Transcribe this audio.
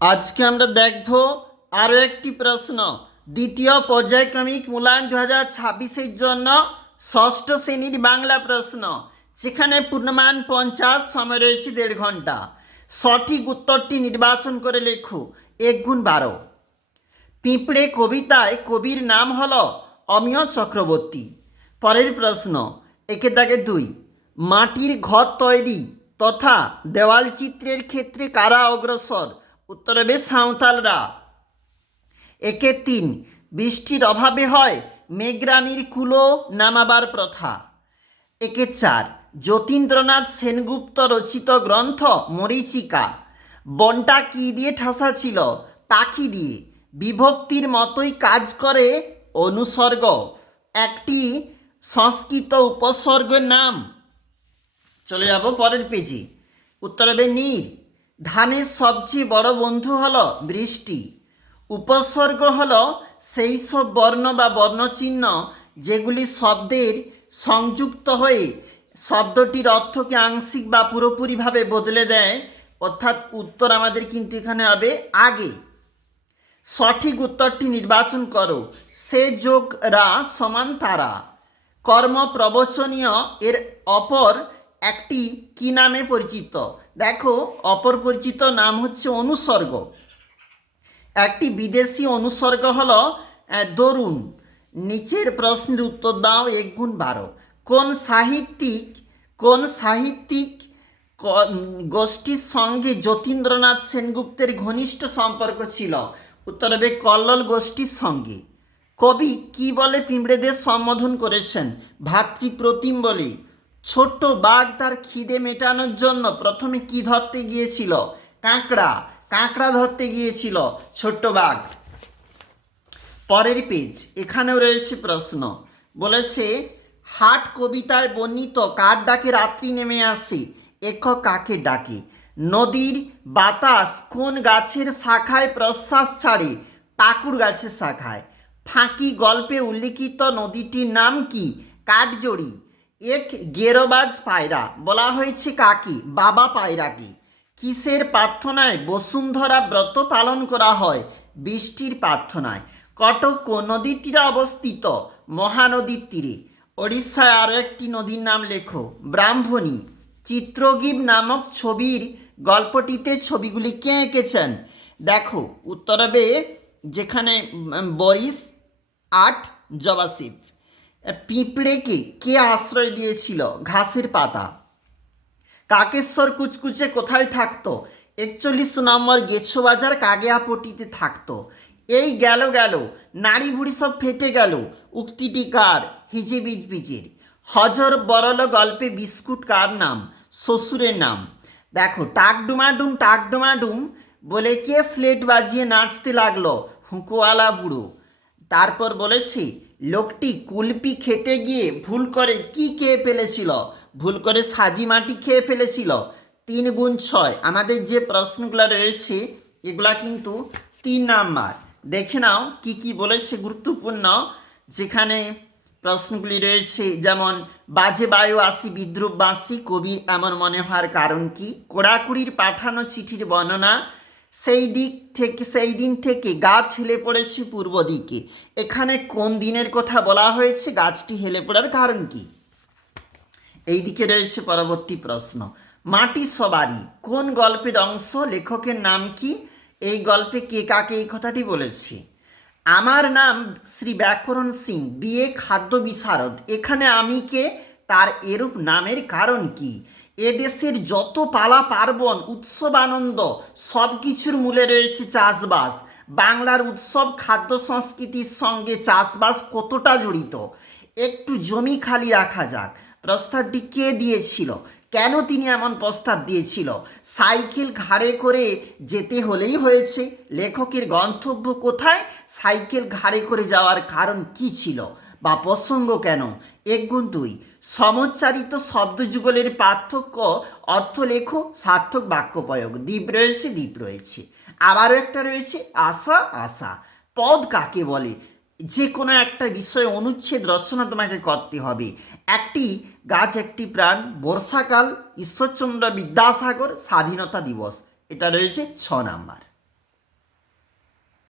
আজকে আমরা দেখব আরও একটি প্রশ্ন। দ্বিতীয় পর্যায়ক্রমিক মূল্যায়ন 2026-এর জন্য ষষ্ঠ শ্রেণীর বাংলা প্রশ্ন, যেখানে পূর্ণমান 50, সময় রয়েছে 1.5 ঘন্টা। সঠিক উত্তরটি নির্বাচন করে লেখো 1 গুণ 12। পিঁপড়ে কবিতায় কবির নাম হল অমিয় চক্রবর্তী। পরের প্রশ্ন, একে দাগে 2, মাটির ঘর তৈরি তথা দেওয়াল চিত্রের ক্ষেত্রে কারা অগ্রসর? উত্তর হবে সাঁওতালরা। একে 3, বৃষ্টির অভাবে হয় মেঘরানীর কুলো নামাবার প্রথা। একে 4, যতীন্দ্রনাথ সেনগুপ্ত রচিত গ্রন্থ মরীচিকা। বনটা কি দিয়ে ঠাসা ছিল? পাখি দিয়ে। বিভক্তির মতোই কাজ করে অনুসর্গ। একটি সংস্কৃত উপসর্গের নাম। চলে যাব পরের পেজে। উত্তর হবে নীর। ধানের সবচেয়ে বড় বন্ধু হলো বৃষ্টি। উপসর্গ হলো সেই সব বর্ণ বা বর্ণচিহ্ন যেগুলি শব্দের সংযুক্ত হয়ে শব্দটির অর্থকে আংশিক বা পুরোপুরিভাবে বদলে দেয়। অর্থাৎ উত্তর আমাদের কিন্তু এখানে হবে আগে। সঠিক উত্তরটি নির্বাচন করো। সে যোগ রা সমান তারা। কর্ম প্রবচনীয় এর অপর একটি কি নামে পরিচিত? দেখো, অপর পরিচিত নাম হচ্ছে অনুসর্গ। একটি বিদেশি অনুসর্গ হলো দরুন। নিচের প্রশ্নের উত্তর দাও 1 গুণ 12। কোন সাহিত্যিক গোষ্ঠীর সঙ্গে যতীন্দ্রনাথ সেনগুপ্তের ঘনিষ্ঠ সম্পর্ক ছিল? উত্তর হবে কল্লোল গোষ্ঠীর সঙ্গে। কবি কি বলে পিঁপড়েদের সম্বোধন করেছেন? ভাতৃপ্রতিম বলে। ছোট্ট বাঘ তার খিদে মেটানোর জন্য প্রথমে কি ধরতে গিয়েছিল? কাঁকড়া ধরতে গিয়েছিল ছোট্ট বাঘ। পরের পেজ, এখানেও রয়েছে প্রশ্ন। বলেছে হাট কবিতায় বর্ণিত কার ডাকে রাত্রি নেমে আসে? একক কাকে ডাকে? নদীর বাতাস কোন গাছের শাখায় প্রশ্বাস ছাড়ে? পাকুড় গাছের শাখায়। ফাঁকি গল্পে উল্লিখিত নদীটির নাম কি? কাঠজড়ি। এক গেরোবাজ পায়রা বলা হয়েছে কাকে? বাবা পায়রাকে। কিসের প্রার্থনায় বসুন্ধরা ব্রত পালন করা হয়? বৃষ্টির প্রার্থনায়। কটক কোন নদীর তীরে অবস্থিত? মহানদীর তীরে। ওড়িশায় আরও একটি নদীর নাম লেখো, ব্রাহ্মণী। চিত্রগীত নামক ছবির গল্পটিতে ছবিগুলি কে এঁকেছেন? দেখো, উত্তর হবে যেখানে বরিস 8 জবাসিফ। পিঁপড়েকে কে আশ্রয় দিয়েছিল? ঘাসের পাতা। কাকেশ্বর কুচকুচে কোথায় থাকতো? 41 নম্বর গেছো বাজার কাগেয়াপটিতে থাকতো। এই গেল নারী বুড়ি সব ফেটে গেল উক্তিটি কার? হিজিবিজ বিজির। হজর বরল গল্পে বিস্কুট কার নাম? শ্বশুরের নাম। দেখো, টাক ডুমাডুম বলে কে স্লেট বাজিয়ে নাচতে লাগলো? হুঁকোয়ালা বুড়ো। তারপর বলেছি লোকটি কুলপি খেতে গিয়ে ভুল করে কি খেয়ে ফেলেছিল? ভুল করে সাজি মাটি খেয়ে ফেলেছিল। 3 গুণ 6। আমাদের যে প্রশ্নগুলো রয়েছে এগুলা কিন্তু 3 নাম্বার। দেখে নাও কি কি বলেছে গুরুত্বপূর্ণ। যেখানে প্রশ্নগুলি রয়েছে যেমন বাজে বায়ু আসি বিদ্রুপ বাসি, কবির এমন মনে হওয়ার কারণ কি? কোড়াকুড়ির পাঠানো চিঠির বর্ণনা। সেই দিন থেকে গাছ হেলে পড়েছে পূর্ব দিকে। এখানে কোন দিনের কথা বলা হয়েছে? গাছটি হেলে পড়ার কারণ কি? এই দিকে রয়েছে পরবর্তী প্রশ্ন। মাটি সবারই কোন গল্পের অংশ? লেখকের নাম কি? এই গল্পে কে কাকে এই কথাটি বলেছে? আমার নাম শ্রী ব্যাকরণ সিং, বিএ খাদ্য বিশারদ। এখানে আমি কে? তার এরূপ নামের কারণ কি? এদেশের যত পালা পার্বণ উৎসব আনন্দ সব কিছুর মূলে রয়েছে চাষবাস। বাংলার উৎসব খাদ্য সংস্কৃতির সঙ্গে চাষবাস কতটা জড়িত? একটু জমি খালি রাখা যাক। প্রস্তাবটি কে দিয়েছিল? কেন তিনি এমন প্রস্তাব দিয়েছিল? সাইকেল ঘাড়ে করে যেতে হলেই হয়েছে। লেখকের গন্তব্য কোথায়? সাইকেল ঘাড়ে করে যাওয়ার কারণ কি ছিল বা প্রসঙ্গ কেন? 1 গুণ 2। সমচ্চারিত শব্দযুগলের পার্থক্য অর্থ লেখো, সার্থক বাক্য প্রয়োগ। দ্বীপ রয়েছে। আবারও একটা রয়েছে আশা। পদ কাকে বলে? যে কোনো একটা বিষয়ে অনুচ্ছেদ রচনা তোমাকে করতে হবে। একটি গাছ একটি প্রাণ, বর্ষাকাল, ঈশ্বরচন্দ্র বিদ্যাসাগর, স্বাধীনতা দিবস। এটা রয়েছে 6 নাম্বার।